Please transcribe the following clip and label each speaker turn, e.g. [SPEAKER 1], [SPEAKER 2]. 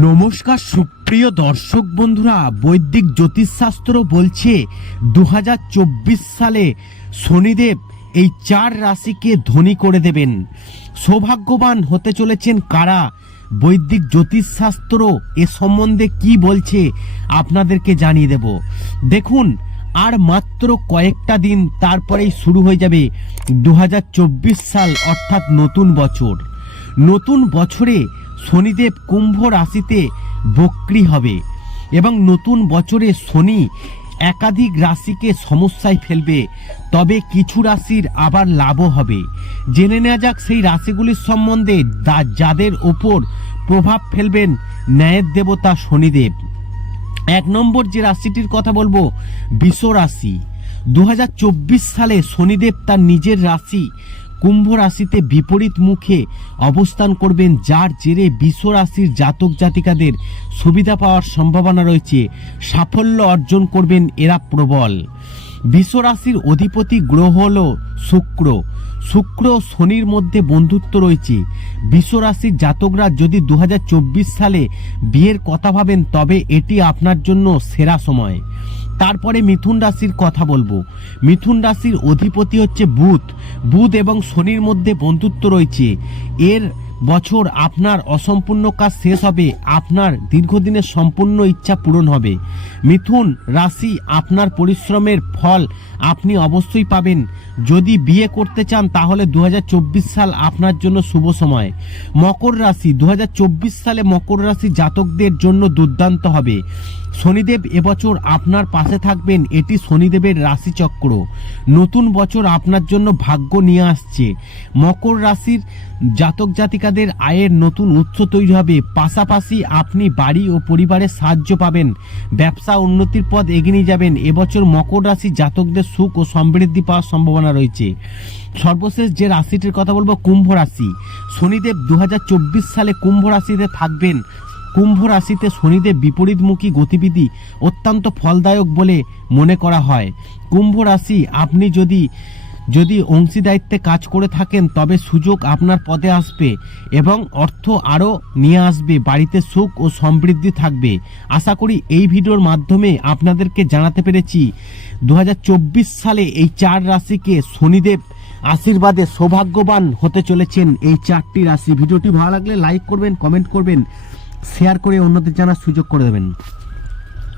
[SPEAKER 1] নমস্কার, সুপ্রিয় দর্শক বন্ধুরা, বৈদিক জ্যোতিষশাস্ত্র বলছে দু হাজার চব্বিশ সালে শনিদেব এই চার রাশিকে ধনী করে দেবেন। সৌভাগ্যবান হতে চলেছেন কারা? বৈদিক জ্যোতিষশাস্ত্র এ সম্বন্ধে কি বলছে আপনাদেরকে জানিয়ে দেব। দেখুন, আর মাত্র কয়েকটা দিন তারপরেই শুরু হয়ে যাবে দু হাজার চব্বিশ সাল, অর্থাৎ নতুন বছর। নতুন বছরে শনিদেব কুম্ভ রাশিতে বক্রি হবে এবং নতুন বছরে শনি একাধিক রাশিকে সমস্যায় ফেলবে। তবে কিছু রাশির আবার লাভও হবে। জেনে নেওয়া যাক সেই রাশিগুলির সম্বন্ধে যাদের ওপর প্রভাব ফেলবেন ন্যায়ের দেবতা শনিদেব। এক নম্বর যে রাশিটির কথা বলব, বিষ রাশি। দু হাজার চব্বিশ সালে শনিদেব তার নিজের রাশি কুম্ভ রাশিতে বিপরীত মুখে অবস্থান করবেন, যার জেরে বিষ রাশির জাতক জাতিকাদের সুবিধা পাওয়ার সম্ভাবনা রয়েছে। সাফল্য অর্জন করবেন এরা প্রবল। বিষ রাশির অধিপতি গ্রহ হল শুক্র। শুক্র শনির মধ্যে বন্ধুত্ব রয়েছে। বিষ রাশির জাতকরা যদি দু হাজার চব্বিশ সালে বিয়ের কথা ভাবেন, তবে এটি আপনার জন্য সেরা সময়। তারপরে মিথুন রাশির কথা বলব। মিথুন রাশির অধিপতি হচ্ছে বুধ। বুধ এবং শনির মধ্যে বন্ধুত্ব রয়েছে। এর বছর আপনার অসম্পূর্ণ কাজ শেষ হবে, আপনার দীর্ঘদিনের সম্পূর্ণ ইচ্ছা পূরণ হবে। মিথুন রাশি আপনার পরিশ্রমের ফল, আপনি অবশ্যই পাবেন। যদি বিয়ে করতে চান, তাহলে দু হাজার চব্বিশ সাল আপনার জন্য শুভ সময়। মকর রাশি দু হাজার চব্বিশ সালে মকর রাশি জাতকদের জন্য দুর্দান্ত হবে। শনিদেব এবছর আপনার পাশে থাকবেন, এটি শনিদেবের রাশিচক্র। নতুন বছর আপনার জন্য ভাগ্য নিয়ে আসছে। মকর রাশির জাতক জাতিকাদের আয়ের নতুন উৎস তৈরি হবে। পাশাপাশি আপনি বাড়ি ও পরিবারের সাহায্য পাবেন। ব্যবসা উন্নতির পথ এগিয়ে নিয়ে যাবেন। এবছর মকর রাশি জাতকদের সুখ ও সমৃদ্ধি পাওয়ার সম্ভাবনা রয়েছে। সর্বশেষ যে রাশিটির কথা বলব, কুম্ভ রাশি। শনিদেব দু হাজার চব্বিশ সালে কুম্ভ রাশিতে থাকবেন। কুম্ভ রাশিতে শনিদেব বিপরীতমুখী গতিবিধি অত্যন্ত ফলদায়ক বলে মনে করা হয়। কুম্ভ রাশি, আপনি যদি যদি অংশীদারিত্বে কাজ করে থাকেন, তবে সুযোগ আপনার পদে আসবে এবং অর্থ আরও নিয়ে আসবে, বাড়িতে সুখ ও সমৃদ্ধি থাকবে। আশা করি এই ভিডিওর মাধ্যমে আপনাদেরকে জানাতে পেরেছি দু হাজার চব্বিশ সালে এই চার রাশিকে শনিদেব আশীর্বাদে সৌভাগ্যবান হতে চলেছেন এই চারটি রাশি। ভিডিওটি ভালো লাগলে লাইক করবেন কমেন্ট করবেন শেয়ার করে অন্যদের জানার সুযোগ করে দেবেন।